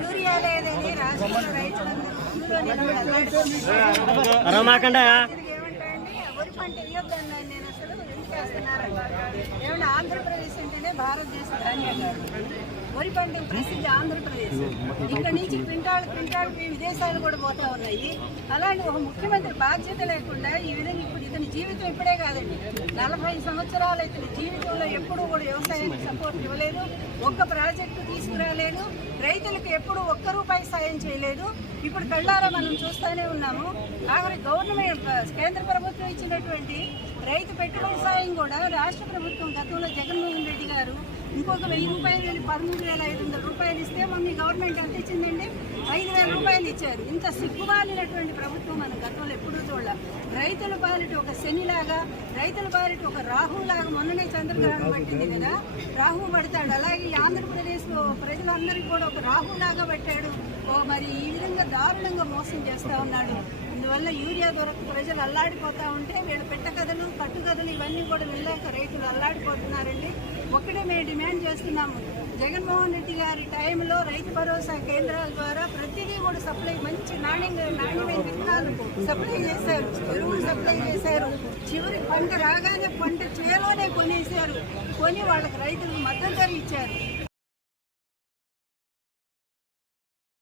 Urea లేదని రాష్ట్రంలో రైతులందరూ రమాకండా వరి పంట వేయొద్దండి. నేను అసలు ఎందుకు వేస్తున్నారంట? ఏమన్నా ఆంధ్రప్రదేశ్ అంటేనే భారతదేశ ధాన్యాలు. వరి పంట ప్రసిద్ధి ఆంధ్రప్రదేశ్. ఇక్కడ నుంచి క్వింటాల్కి విదేశాలు కూడా పోతా ఉన్నాయి. అలాంటి ఒక ముఖ్యమంత్రి బాధ్యత లేకుండా ఈ విధంగా ఇప్పుడు ఇతని జీవితం ఇప్పుడే కాదండి, 40 సంవత్సరాలు ఇతని జీవితంలో ఎప్పుడూ కూడా వ్యవసాయానికి సపోర్ట్ ఇవ్వలేదు, ఒక్క ప్రాజెక్టు తీసుకురాలేదు, రైతులకు ఎప్పుడు ఒక్క రూపాయి సాయం చేయలేదు. ఇప్పుడు కళ్ళారా మనం చూస్తూనే ఉన్నాము. ఆఖరి గవర్నమెంట్ కేంద్ర ప్రభుత్వం ఇచ్చినటువంటి రైతు పెట్టుబడి సాయం కూడా రాష్ట్ర ప్రభుత్వం గతంలో జగన్మోహన్ రెడ్డి గారు ఇంకొక 1000 రూపాయలు 13,500 రూపాయలు ఇస్తే మమ్మీ గవర్నమెంట్ ఎంత ఇచ్చిందండి? 5,000 రూపాయలు ఇచ్చారు. ఇంత సిగ్గుమాలినటువంటి ప్రభుత్వం మనం గతంలో ఎప్పుడూ చూడాలి. రైతుల బారిట ఒక శనిలాగా, రైతుల బారిట ఒక రాహులాగా. మొన్ననే చంద్రగ్రహణం పట్టింది కదా, రాహు పడతాడు. అలాగే ఆంధ్రప్రదేశ్లో ప్రజలందరికీ కూడా ఒక రాహులాగా పట్టాడు. మరి ఈ విధంగా దారుణంగా మోసం చేస్తూ ఉన్నాడు. అందువల్ల యూరియా దొరక ప్రజలు అల్లాడిపోతూ ఉంటే వీళ్ళు పెట్టకథలు కట్టుకథలు ఇవన్నీ కూడా వెళ్ళాక రైతులు అల్లాడిపోతున్నారండి. ఒక్కటే మేము డిమాండ్ చేస్తున్నాము, జగన్మోహన్ రెడ్డి గారి టైంలో రైతు భరోసా కేంద్రాల ద్వారా ప్రతిదీ కూడా సప్లై, మంచి నాణ్యమైన విత్తనాలు సప్లై చేశారు, ఎరువులు సప్లై చేశారు. చివరి పంట రాగానే పంట చేలోనే కొనేశారు, కొని వాళ్ళకి రైతులకు మద్దతు ధర ఇచ్చారు.